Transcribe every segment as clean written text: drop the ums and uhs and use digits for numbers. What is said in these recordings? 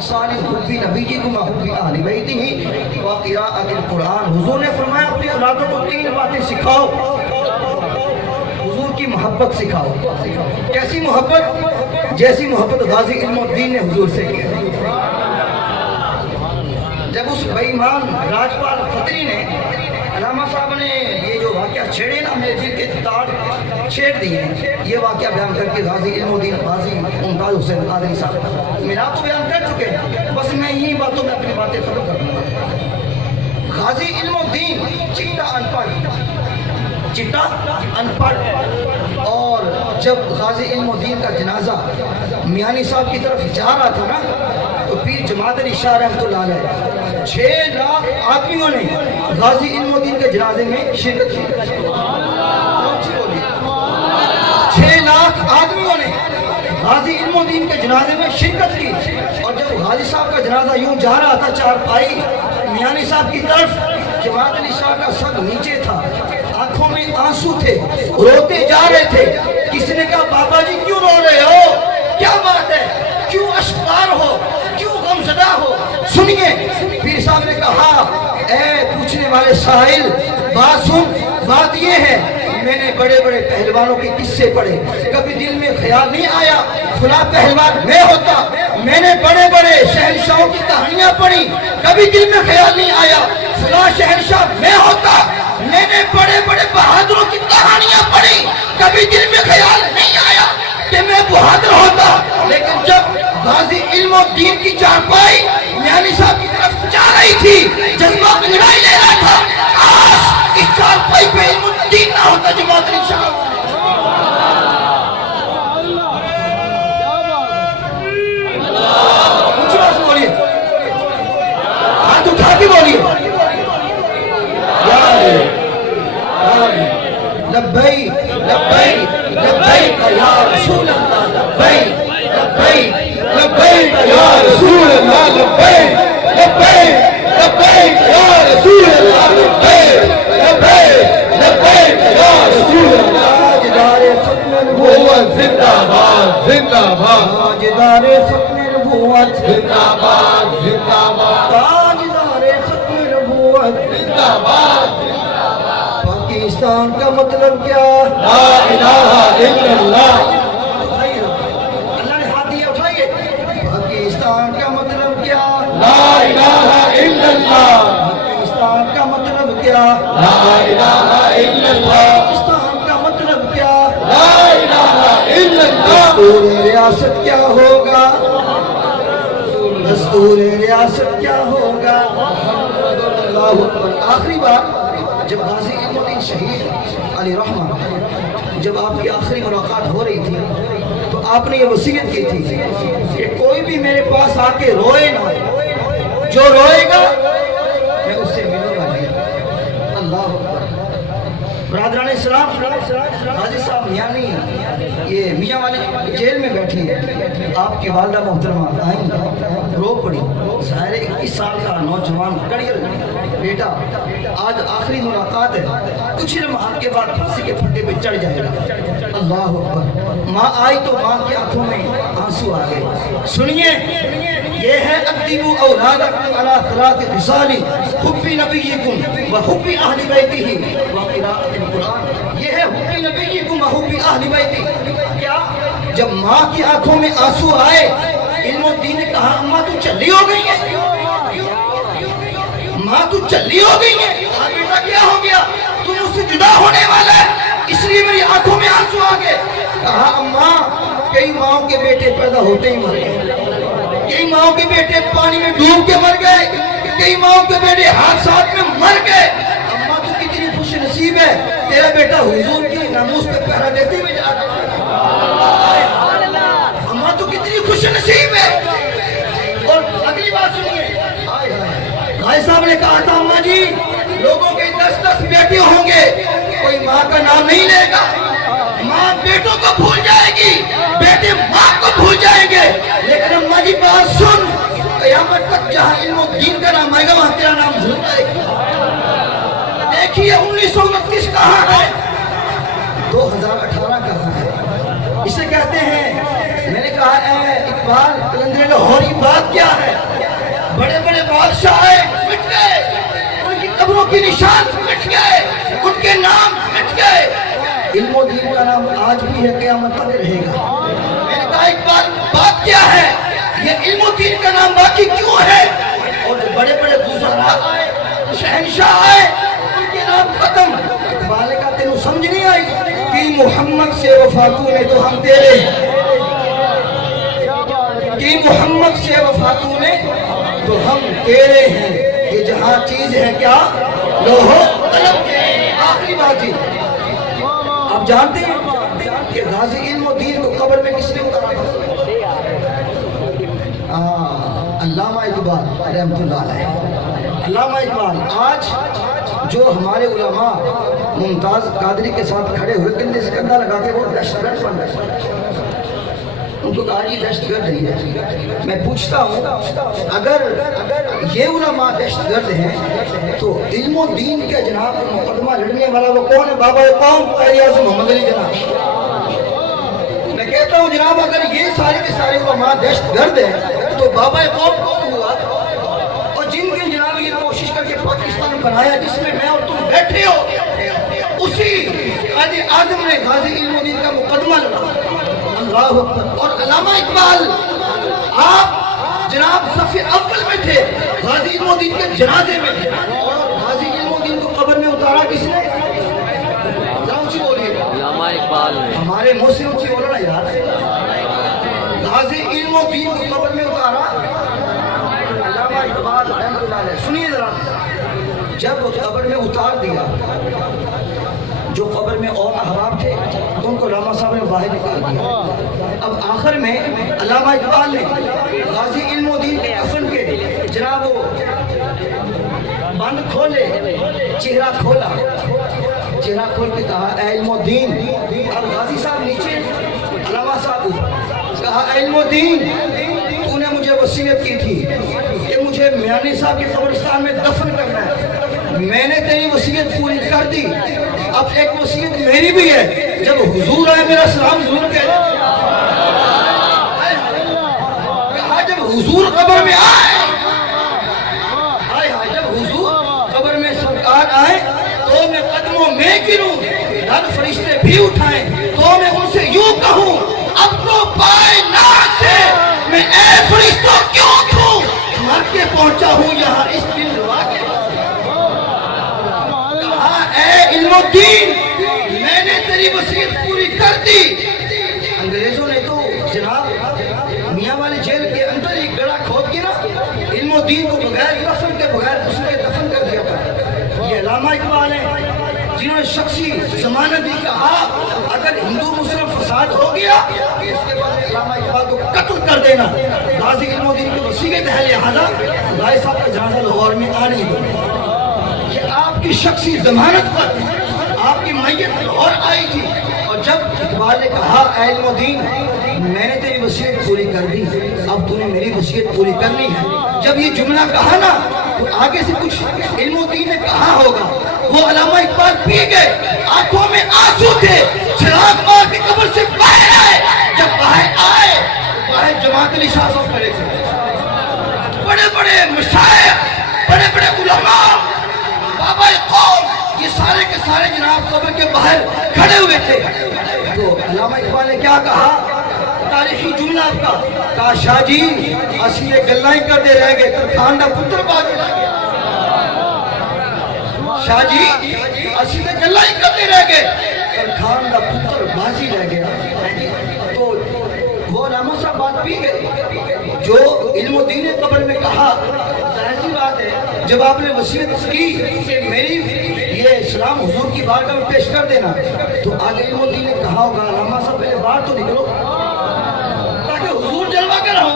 خصال حب نبیکم و حب اہل بیتہ و قراءۃ القرآن. حضور نے فرمایا اپنی اولادوں کو 3 باتیں سکھاؤ. حضور کی محبت سکھاؤ. کیسی محبت؟ جیسی محبت غازی علم الدین نے حضور سے کی. جب اس بے ایمان راجپال خطری نے علامہ صاحب نے یہ جو واقعہ چھیڑے نا، میرے دل کے تار چھیڑ دیے ہیں، یہ واقعہ بیان کر کے غازی علم الدین غازی ممتاز حسین قادری صاحب میرا تو بیان کر چکے ہیں، بس میں یہی باتوں میں اپنی باتیں ختم کر دوں گا. غازی علم الدین چٹا ان پڑھ، اور جب غازی علم الدین کا جنازہ میانی صاحب کی طرف جا رہا تھا نا، تو پیر جماعت علی شاہ رحمۃ اللہ علیہ 6 لاکھ آدمیوں نے غازی علم الدین کے جنازے میں شرکت کی. 6 لاکھ آدمیوں نے غازی علم الدین کے جنازے میں شرکت کی. اور جب غازی صاحب کا جنازہ یوں جا رہا تھا چارپائی میانی صاحب کی طرف، جماعت علی شاہ کا سب نیچے تھا، آنکھوں میں آنسو تھے، روتے جا رہے تھے. کسی نے کہا بابا جی کیوں رو رہے ہو؟ کیا بات ہے؟ کیوں اشکار ہو؟ کیوں غمزدہ ہو؟ سنیے. پیر صاحب نے کہا اے پوچھنے والے سائل، بات سن. بات یہ ہے میں نے بڑے بڑے پہلوانوں کے قصے پڑھے، کبھی دل میں خیال نہیں آیا فلاں پہلوان میں ہوتا. میں نے بڑے بڑے شہنشاہوں کی کہانیاں پڑھی، کبھی دل میں خیال نہیں آیا فلاں شہنشاہ میں ہوتا. میں نے بڑے بڑے بہادروں کی کہانیاں پڑھی، کبھی دل میں خیال نہیں آیا کہ میں بہادر ہوتا. لیکن جب غازی علم الدین کی چارپائی میانی صاحب کی طرف جا رہی تھی، جذبہ انگڑائی لے رہا تھا، کاش اس چارپائی پہ علم الدین نہ ہوتا. جماعت علی شاہ بولیے، ہاتھ اٹھا کے بولیے لبیک لبیک لبیک یا رسول اللہ، لبیک لبیک لبیک یا رسول اللہ، لبیک لبیک لبیک یا رسول اللہ، لبیک لبیک لبیک یا رسول اللہ. تاجدار ختم نبوت زندہ باد زندہ باد، تاجدار ختم نبوت زندہ باد زندہ باد، تاجدار ختم نبوت زندہ باد. پاکستان کا مطلب کیا؟ لا الہ الا اللہ. اللہ نے ہاتھ دیا، اٹھائیے. پاکستان کا مطلب کیا؟ لا الہ الا اللہ. پاکستان کا مطلب کیا؟ لا الہ الا اللہ. پاکستان کا مطلب کیا؟ لا الہ الا اللہ. دستور ریاست کیا ہوگا؟ دستور ریاست کیا ہوگا؟ اللہ اکبر. آخری بار جب غازی علم الدین شہید علی رحمہ، جب آپ کی آخری ملاقات ہو رہی تھی تو آپ نے یہ وصیت کی تھی کہ کوئی بھی میرے پاس آ کے روئے نہ، جو روئے گا میں اس سے ملوں گا نہیں. اللہ اکبر. برادران اسلام، غازی صاحب میانی یہ میاں والے جیل میں بیٹھی ہیں، آپ کی والدہ محترمہ آئیں، رو پڑی. ظاہر 21 سال کا نوجوان کڑیل بیٹا، آج آخری ملاقات ہے، کچھ لمحات کے بعد پھانسی کے پھٹے پہ چڑھ جائے گا. اللہ اکبر. ماں آئی تو ماں کی آنکھوں میں آنسو آ گئے. سنیے، یہ ہے ادبوا اولادکم علی 3 خصال حب نبیکم و حب اہل بیتہ و قراءۃ القرآن. یہ ہے حب نبیکم و حب اہل بیتہ. کیا جب ماں کی آنکھوں میں آنسو آئے، علم الدین نے کہا اماں تو چلی ہو گئی ہے، ماں تو چلی ہو گئی ہے. بیٹا کیا ہو گیا؟ تم اس سے جدا ہونے والا ہے، اس لیے میری آنکھوں میں آنسو آ گئے. کہا اماں کئی ماؤں کے بیٹے پیدا ہوتے ہی مر گئے، کئی ماؤں کے بیٹے پانی میں ڈوب کے مر گئے، کئی ماؤں کے بیٹے حادثات میں مر گئے. اماں تو کتنی خوش نصیب ہے، تیرا بیٹا حضور کی ناموس پہ پہرا دیتے ہوئے جا رہا ہے. اماں تو کتنی خوش نصیب ہے. اور اگلی بات سنیے، بھائی صاحب نے کہا تھا اماں جی لوگوں کے 10 بیٹے ہوں گے، کوئی ماں کا نام نہیں لے گا. ماں بیٹوں کو بھول جائے گی، بیٹے ماں کو بھول جائیں گے. لیکن اماں جی بات سن، قیامت تک جہاں علم الدین کا نام آئے گا وہاں تیرا نام ضرور آئے گا. دیکھیے 1929 کہاں ہے، 2018 کہاں ہے. اسے کہتے ہیں، میں نے کہا اے اقبال کلندر لاہوری بات کیا ہے؟ کے نشان مٹ گئے، ان کے نام مٹ گئے۔ علم و دین کا نام آج بھی ہے، قیامت تک رہے گا۔ میں نے کہا ایک بات کیا ہے، یہ علم و دین کا نام باقی کیوں ہے؟ اور جو بڑے بڑے وزراء آئے، شہنشاہ آئے، ان کے نام ختم۔ اقبال کا تینوں سمجھ نہیں آئی کہ محمد سے وفاتوں نے تو ہم تیرے ہیں، کہ محمد سے وفاتوں نے تو ہم تیرے ہیں۔ یہ جہاں چیز ہے کیا لوہو قلم کے۔ آخری بات ہی آپ جانتے ہیں کہ غازی علم و دین کو قبر میں کس نے اتارا تھا؟ علامہ اقبال رحمۃ اللہ علیہ۔ علامہ اقبال آج جو ہمارے علماء ممتاز قادری کے ساتھ کھڑے ہوئے کندھے سے کندھا لگا کے وہ دہشت گرد بن گئے، ان کو کہا یہ دہشت گرد نہیں ہے۔ میں پوچھتا ہوں اگر یہ علماء دہشت گرد ہیں تو علم و دین کے جناب مقدمہ لڑنے والا وہ کون ہے؟ بابا قوم قائد اعظم محمد علی جناح۔ میں کہتا ہوں جناب اگر یہ سارے کے سارے علماء دہشت گرد ہیں تو بابا قوم کون ہوا؟ اور جن کی جناب یہ کوشش کر کے پاکستان بنایا جس میں میں اور تم بیٹھے ہو، اسی قائد اعظم نے غازی علم و دین کا مقدمہ لڑا۔ اللہ اکبر۔ اور علامہ اقبال آپ جناب صف اول میں تھے، غازی علم و دین کے جنازے میں تھے، اور غازی علم و دین کو قبر میں اتارا کس نے؟ اونچی بولیے۔ علامہ اقبال نے۔ ہمارے منہ سے اونچی بولنا یار۔ غازی علم و دین کو قبر میں اتارا علامہ اقبال رحمۃ اللہ علیہ۔ سنیے ذرا، جب قبر میں اتار دیا، جو قبر میں اور احباب تھے ان کو علامہ صاحب نے باہر نکال دیا۔ اب آخر میں علامہ اقبال نے غازی علم و دین کے کفن کے جناب وہ بند کھولے، چہرہ کھولا، چہرہ کھول کے کہا اے علم و دین۔ اب غازی صاحب نیچے، علامہ صاحب کہا اے علم و دین، تو نے مجھے وصیت کی تھی کہ مجھے میانی صاحب کے قبرستان میں دفن کرنا ہے، میں نے تیری وصیت پوری کر دی، اب ایک وصیت میری بھی ہے، جب حضور آئے میرا سلام ضرور کہہ۔ کہا جب حضور قبر میں آئے، جب حضور قبر میں سرکار آئے تو میں قدموں میں گروں، در فرشتے بھی اٹھائیں تو میں ان سے یوں کہوں اب تو پائے ناز سے میں اے فرشتوں کیوں اٹھوں، مر کے پہنچا ہوں یہاں اس دل روا کے۔ اے علم و دین، میں نے تیری وصیت پوری کر دی۔ انگریزوں نے تو جناب میاں والے جیل کے اندر ایک گڑھا کھود کے نا علم و دین کو بغیر کفن کے بغیر غسل کے دفن کر دیا تھا۔ یہ علامہ اقبال ہیں جنہوں نے شخصی ضمانت دی، کہا اگر ہندو مسلم فساد ہو گیا اس کے بعد علامہ اقبال کو قتل کر دینا، غازی علم و دین کی وصیت ہے، لہذا غازی صاحب کا جنازہ لاہور میں آ نہیں دو۔ آپ کی شخصی ضمانت پر آپ کی میت لاہور آئی تھی، اور جب اقبال نے کہا اے علم و دین میں نے تیری وصیت پوری کر دی، اب تو نے میری وصیت پوری کرنی ہے، جب یہ جملہ کہا نا تو آگے سے کچھ علم و دین نے کہا ہوگا، وہ علامہ اقبال پی گئے، آنکھوں میں آنسو تھے، چراغ مار کے قبر سے باہر آئے، جب باہر آئے باہر جماعت علی شاہ صاحب کھڑے تھے، بڑے بڑے مشائخ، بڑے بڑے علماء، بابا قوم، یہ سارے کے سارے جناب قبر کے باہر کھڑے ہوئے تھے۔ تو علامہ اقبال نے کیا کہا؟ تاریخی جملہ آپ کا، کہا شاہ جی اسی یہ گلائیں کر دے رہ گئے ترکھان دا پتر بازی رہ گیا۔ شاہ جی اسی یہ گلائیں کر دے رہ گئے ترکھان دا پتر بازی رہ گیا۔ تو وہ علامہ صاحب بات پی گئے، جو علم و دین قبر میں کہا، ظاہر سی بات ہے جب آپ نے وصیت کی کہ میری یہ سلام حضور کی بارگاہ میں پیش کر دینا، تو آگے علم و دین نے کہا ہوگا علامہ صاحب پہلے باہر تو نکلو تاکہ حضور جلوہ کر ہو،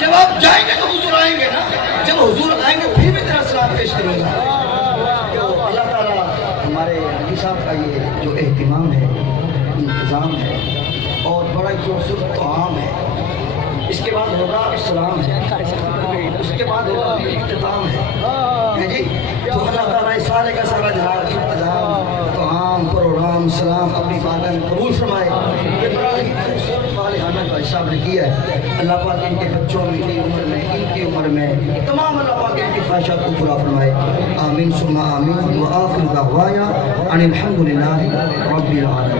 جب آپ جائیں گے تو حضور آئیں گے نا، جب حضور آئیں گے پھر بھی تیرا سلام پیش کروں گا۔ تو اللہ تعالیٰ ہمارے علی صاحب کا یہ جو اہتمام ہے، انتظام ہے، اور بڑا خوبصورت طعام ہے، اس کے بعد ہوگا سلام ہے، اس کے بعد ہوگا اختتام ہے جی۔ تو اللہ تعالیٰ سارے کا سارا جناب انتظام، طعام، پروگرام، سلام اپنی بارگاہ میں قبول فرمائے۔ یہ بڑا ہی خوبصورت فالحانہ جو صاحب نے کیا ہے، اللہ پاک ان کے بچوں میں، ان کی عمر میں، ان کی عمر میں تمام اللہ پاک ان کی خواہشات کو پورا فرمائے. آمین ثم آمین. وآخر دعوانا ان الحمد للہ رب العالمین.